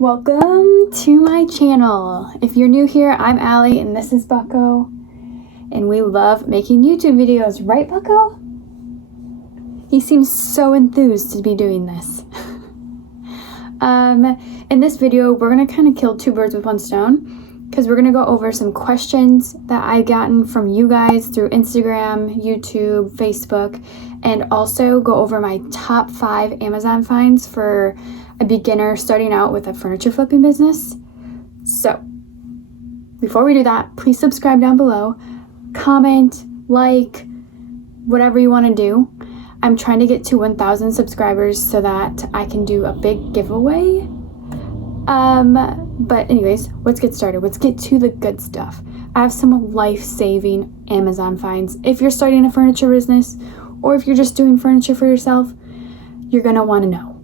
Welcome to my channel. If you're new here, I'm Alli and this is Bucko. And we love making YouTube videos, right, Bucko? He seems so enthused to be doing this. In this video, we're gonna kind of kill two birds with one stone because we're gonna go over some questions that I've gotten from you guys through Instagram, YouTube, Facebook, and also go over my top 5 Amazon finds for a beginner starting out with a furniture flipping business. So before we do that, please subscribe down below, comment, like, whatever you want to do. I'm trying to get to 1,000 subscribers so that I can do a big giveaway. But anyways, let's get started. Let's get to the good stuff. I have some life-saving Amazon finds. If you're starting a furniture business or if you're just doing furniture for yourself, you're gonna want to know.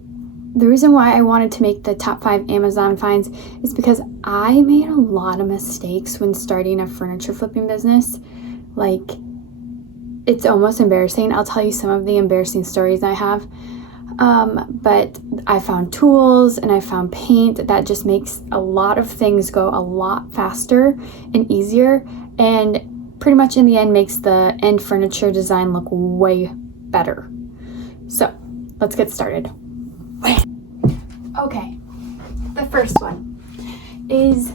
The reason why I wanted to make the top 5 Amazon finds is because I made a lot of mistakes when starting a furniture flipping business. Like, it's almost embarrassing. I'll tell you some of the embarrassing stories I have. But I found tools and I found paint that just makes a lot of things go a lot faster and easier, and pretty much in the end makes the end furniture design look way better. So let's get started. Okay, the first one is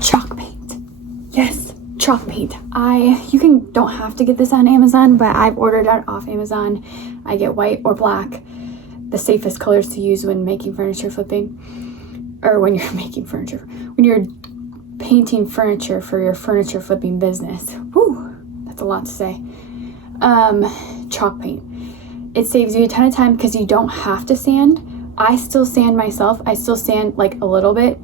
chalk paint. Yes, chalk paint. You don't have to get this on Amazon, but I've ordered it off Amazon. I get white or black, the safest colors to use when making furniture flipping, or when you're making furniture, when you're painting furniture for your furniture flipping business. Whew, that's a lot to say. Chalk paint. It saves you a ton of time because you don't have to sand. I still sand myself. I still sand like a little bit,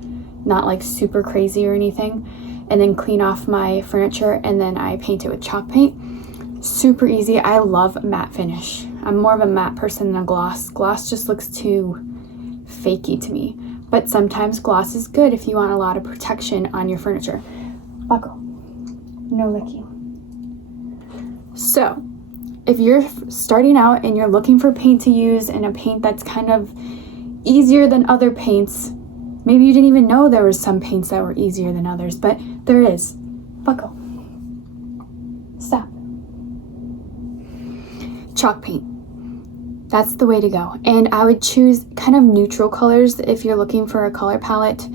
not like super crazy or anything, and then clean off my furniture and then I paint it with chalk paint. Super easy. I love matte finish. I'm more of a matte person than a gloss. Gloss just looks too fakey to me, but sometimes gloss is good if you want a lot of protection on your furniture. Bucko, no licking. So if you're starting out and you're looking for paint to use and a paint that's kind of easier than other paints, maybe you didn't even know there was some paints that were easier than others, but there is. Bucko, stop. Chalk paint. That's the way to go. And I would choose kind of neutral colors if you're looking for a color palette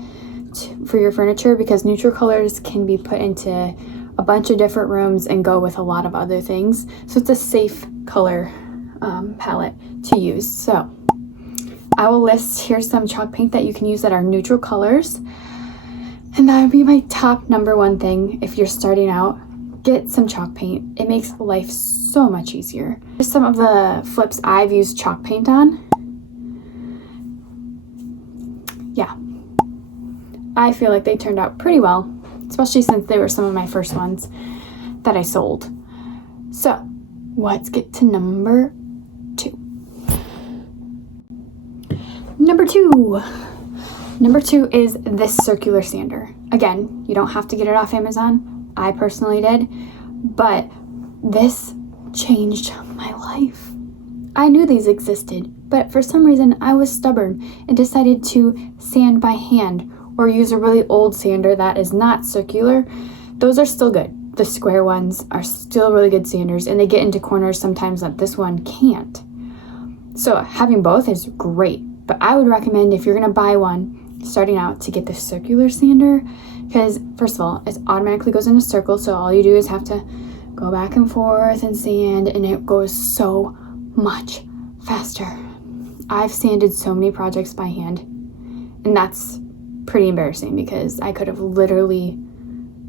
for your furniture, because neutral colors can be put into a bunch of different rooms and go with a lot of other things. So it's a safe color palette to use. So I will list here some chalk paint that you can use that are neutral colors. And that would be my top number 1 thing if you're starting out. Get some chalk paint. It makes life so much easier. Just some of the flips I've used chalk paint on. Yeah. I feel like they turned out pretty well, especially since they were some of my first ones that I sold. So let's get to number 2. Number two is this circular sander. Again, you don't have to get it off Amazon. I personally did, but this changed my life. I knew these existed, but for some reason I was stubborn and decided to sand by hand or use a really old sander that is not circular. Those are still good. The square ones are still really good sanders, and they get into corners sometimes that this one can't. So having both is great, but I would recommend if you're gonna buy one starting out to get the circular sander, because first of all, it automatically goes in a circle, so all you do is have to go back and forth and sand, and it goes so much faster. I've sanded so many projects by hand, and that's pretty embarrassing because I could have literally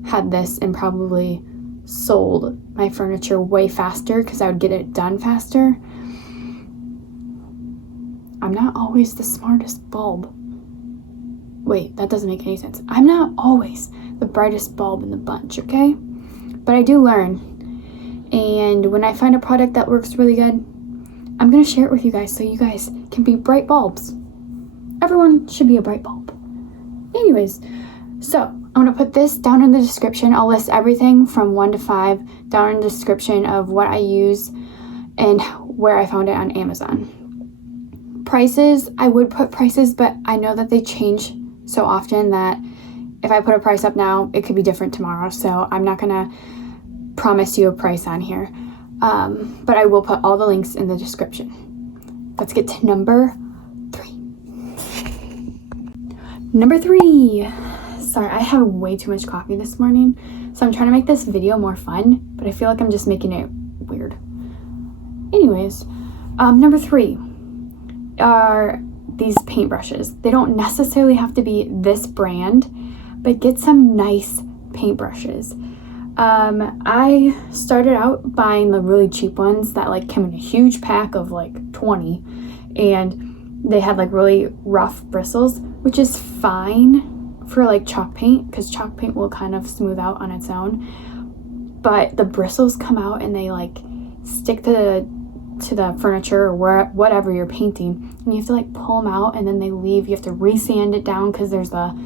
had this and probably sold my furniture way faster because I would get it done faster. I'm not always the smartest bulb. Wait, that doesn't make any sense. I'm not always the brightest bulb in the bunch, okay? But I do learn. And when I find a product that works really good, I'm gonna share it with you guys so you guys can be bright bulbs. Everyone should be a bright bulb. Anyways, so I'm gonna put this down in the description. I'll list everything from 1 to 5 down in the description of what I use and where I found it on Amazon. Prices, I would put prices, but I know that they change so often that if I put a price up now, it could be different tomorrow. So I'm not gonna promise you a price on here, but I will put all the links in the description. Let's get to number 3. Number 3. Sorry, I have way too much coffee this morning, so I'm trying to make this video more fun, but I feel like I'm just making it weird. Anyways, number 3 are these paintbrushes. They don't necessarily have to be this brand, but get some nice paintbrushes. I started out buying the really cheap ones that like came in a huge pack of like 20, and they had like really rough bristles, which is fine for like chalk paint, because chalk paint will kind of smooth out on its own, but the bristles come out and they like stick to the furniture or whatever you're painting, and you have to like pull them out, and then they leave. You have to re-sand it down because there's the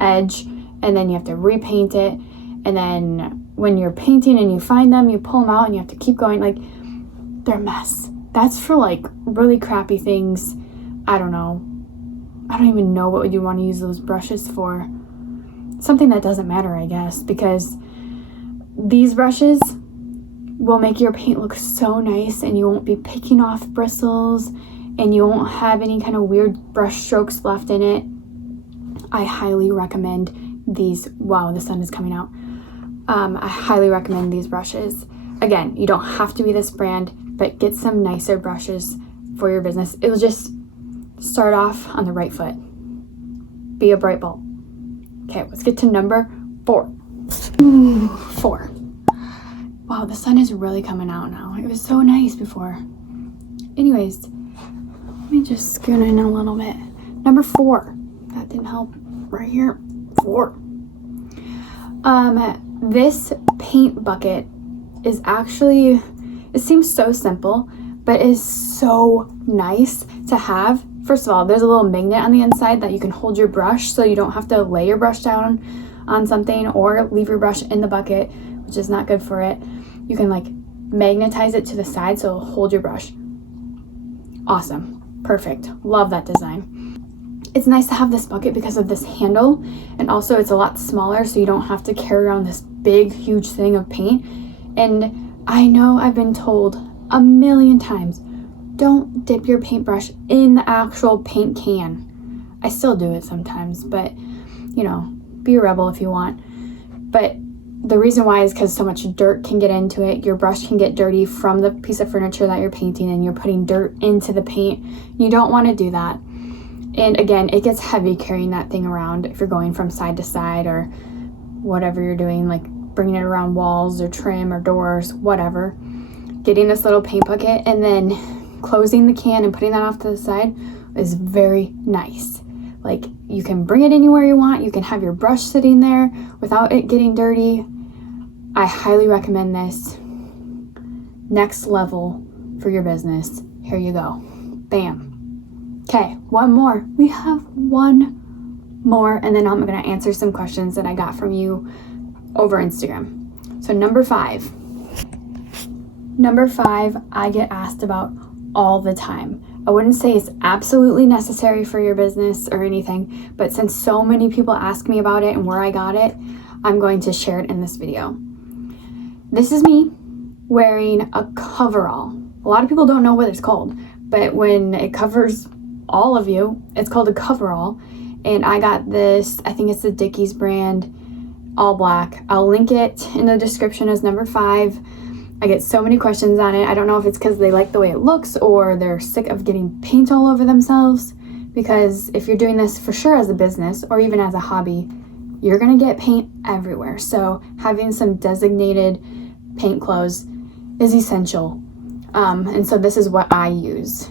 edge, and then you have to repaint it, and then when you're painting and you find them, you pull them out and you have to keep going. Like, they're a mess. That's for like really crappy things. I don't even know what you want to use those brushes for. Something that doesn't matter, I guess, because these brushes will make your paint look so nice, and you won't be picking off bristles, and you won't have any kind of weird brush strokes left in it. I highly recommend these. Wow, the sun is coming out. I highly recommend these brushes. Again, you don't have to be this brand, but get some nicer brushes for your business. It'll just start off on the right foot. Be a bright bulb. Okay, let's get to number 4. Ooh, 4. Wow, the sun is really coming out now. It was so nice before. Anyways, let me just scoot in a little bit. Number 4. That didn't help. Right here. 4. This paint bucket is actually, it seems so simple, but is so nice to have. First of all, there's a little magnet on the inside that you can hold your brush, so you don't have to lay your brush down on something or leave your brush in the bucket, which is not good for it. You can like magnetize it to the side so it'll hold your brush. Awesome. Perfect. Love that design. It's nice to have this bucket because of this handle, and also it's a lot smaller, so you don't have to carry around this big, huge thing of paint. And I know I've been told a million times, don't dip your paintbrush in the actual paint can. I still do it sometimes, but you know, be a rebel if you want. But the reason why is because so much dirt can get into it. Your brush can get dirty from the piece of furniture that you're painting, and you're putting dirt into the paint. You don't want to do that. And again, it gets heavy carrying that thing around if you're going from side to side or whatever you're doing, like bringing it around walls or trim or doors, whatever. Getting this little paint bucket and then closing the can and putting that off to the side is very nice. Like, you can bring it anywhere you want. You can have your brush sitting there without it getting dirty. I highly recommend this. Next level for your business. Here you go. Bam. Okay, one more. We have one more, and then I'm going to answer some questions that I got from you over Instagram. So number 5. Number 5, I get asked about all the time. I wouldn't say it's absolutely necessary for your business or anything, but since so many people ask me about it and where I got it, I'm going to share it in this video. This is me wearing a coverall. A lot of people don't know what it's called, but when it covers all of you, it's called a coverall. And I got this, I think it's the Dickies brand, all black. I'll link it in the description as number 5. I get so many questions on it. I don't know if it's because they like the way it looks or they're sick of getting paint all over themselves, because if you're doing this for sure as a business or even as a hobby, you're gonna get paint everywhere. So having some designated paint clothes is essential. And so this is what I use.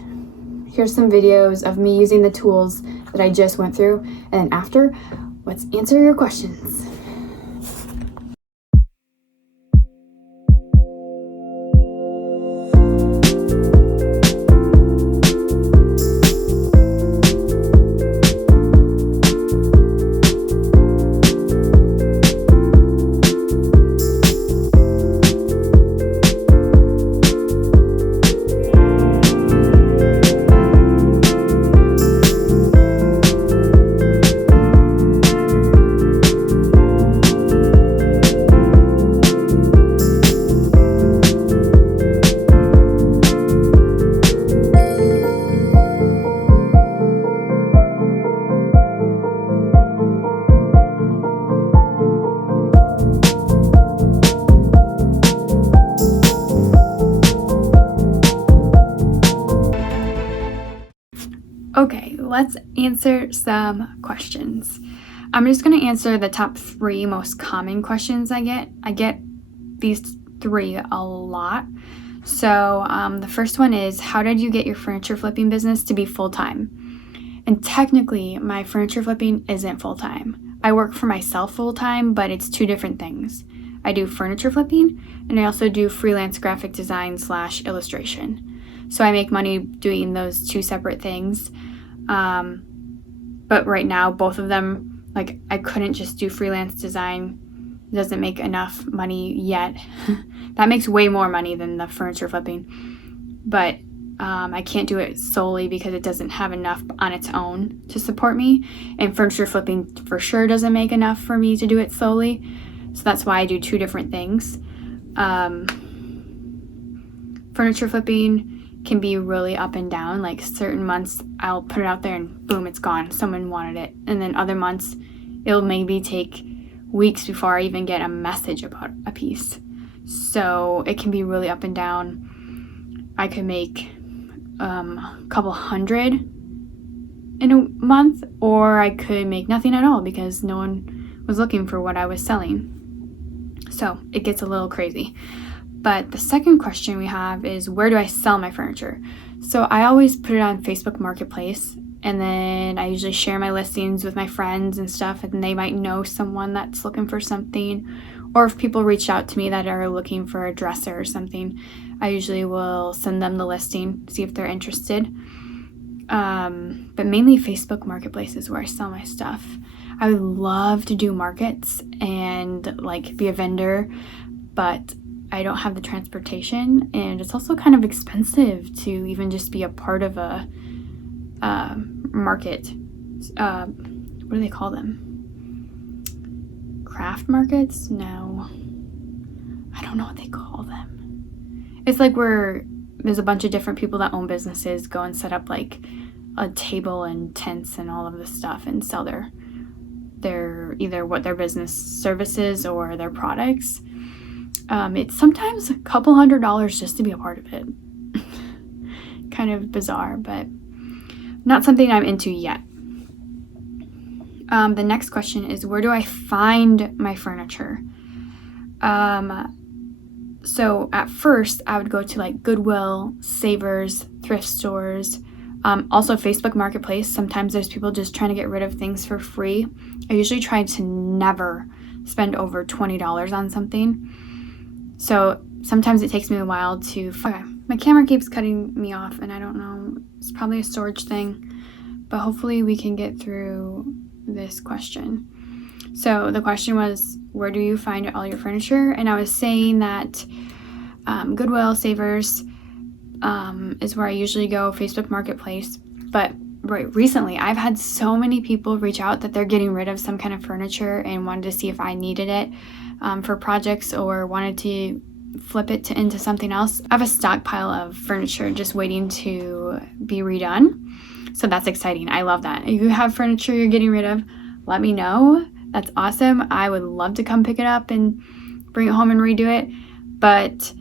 Here's some videos of me using the tools that I just went through, and after, let's answer your questions. let's answer some questions. I'm just going to answer the top 3 most common questions I get. I get these 3 a lot. So the first one is, how did you get your furniture flipping business to be full-time? And technically, my furniture flipping isn't full-time. I work for myself full-time, but it's 2 different things. I do furniture flipping, and I also do freelance graphic design / illustration. So I make money doing those 2 separate things. But right now, both of them, like, I couldn't just do freelance design. It doesn't make enough money yet. That makes way more money than the furniture flipping. But I can't do it solely because it doesn't have enough on its own to support me. And furniture flipping for sure doesn't make enough for me to do it solely. So that's why I do 2 different things. Furniture flipping can be really up and down. Like, certain months I'll put it out there and boom, it's gone. Someone wanted it. And then other months it'll maybe take weeks before I even get a message about a piece. So it can be really up and down. I could make a couple hundred in a month, or I could make nothing at all because no one was looking for what I was selling. So it gets a little crazy. But the second question we have is, where do I sell my furniture? So I always put it on Facebook Marketplace, and then I usually share my listings with my friends and stuff, and they might know someone that's looking for something. Or if people reach out to me that are looking for a dresser or something, I usually will send them the listing, see if they're interested. But mainly Facebook Marketplace is where I sell my stuff. I would love to do markets and like be a vendor, but I don't have the transportation, and it's also kind of expensive to even just be a part of a market. What do they call them? Craft markets? No. I don't know what they call them. It's like where there's a bunch of different people that own businesses go and set up like a table and tents and all of this stuff and sell their either what their business services or their products. It's sometimes a couple $100s just to be a part of it. Kind of bizarre, but not something I'm into yet. The next question is, where do I find my furniture? So at first I would go to like Goodwill, Savers, thrift stores, also Facebook Marketplace. Sometimes there's people just trying to get rid of things for free. I usually try to never spend over $20 on something. So sometimes it takes me a while to... Okay, my camera keeps cutting me off, and I don't know. It's probably a storage thing, but hopefully we can get through this question. So the question was, where do you find all your furniture? And I was saying that Goodwill, Savers is where I usually go, Facebook Marketplace. But recently, I've had so many people reach out that they're getting rid of some kind of furniture and wanted to see if I needed it for projects or wanted to flip it into something else. I have a stockpile of furniture just waiting to be redone. So that's exciting. I love that. If you have furniture you're getting rid of, let me know. That's awesome. I would love to come pick it up and bring it home and redo it. But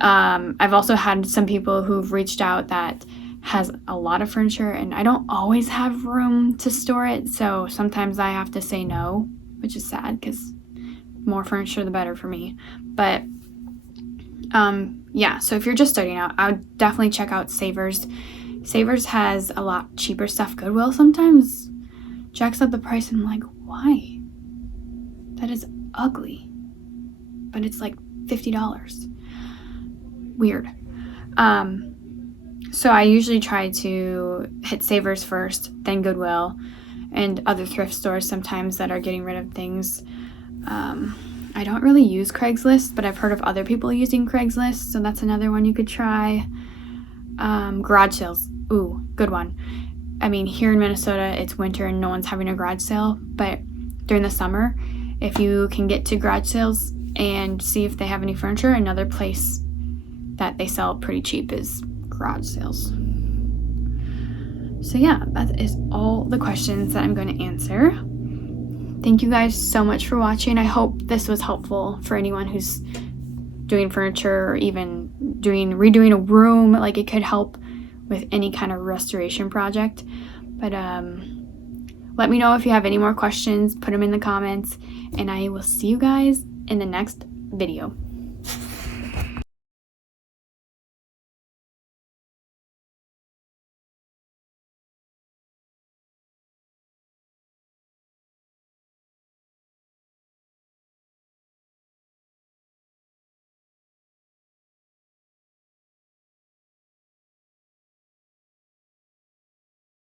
I've also had some people who've reached out that has a lot of furniture, and I don't always have room to store it. So sometimes I have to say no, which is sad because more furniture the better for me. But yeah, so if you're just starting out, I would definitely check out Savers. Savers has a lot cheaper stuff. Goodwill sometimes jacks up the price, and I'm like, why? That is ugly. But it's like $50. Weird. So I usually try to hit Savers first, then Goodwill, and other thrift stores sometimes that are getting rid of things. I don't really use Craigslist, but I've heard of other people using Craigslist, so that's another one you could try. Garage sales. Ooh, good one. I mean, here in Minnesota, it's winter and no one's having a garage sale, but during the summer, if you can get to garage sales and see if they have any furniture, another place that they sell pretty cheap is garage sales. So yeah, that is all the questions that I'm going to answer. Thank you guys so much for watching. I hope this was helpful for anyone who's doing furniture or even redoing a room. Like, it could help with any kind of restoration project. But let me know if you have any more questions. Put them in the comments, and I will see you guys in the next video.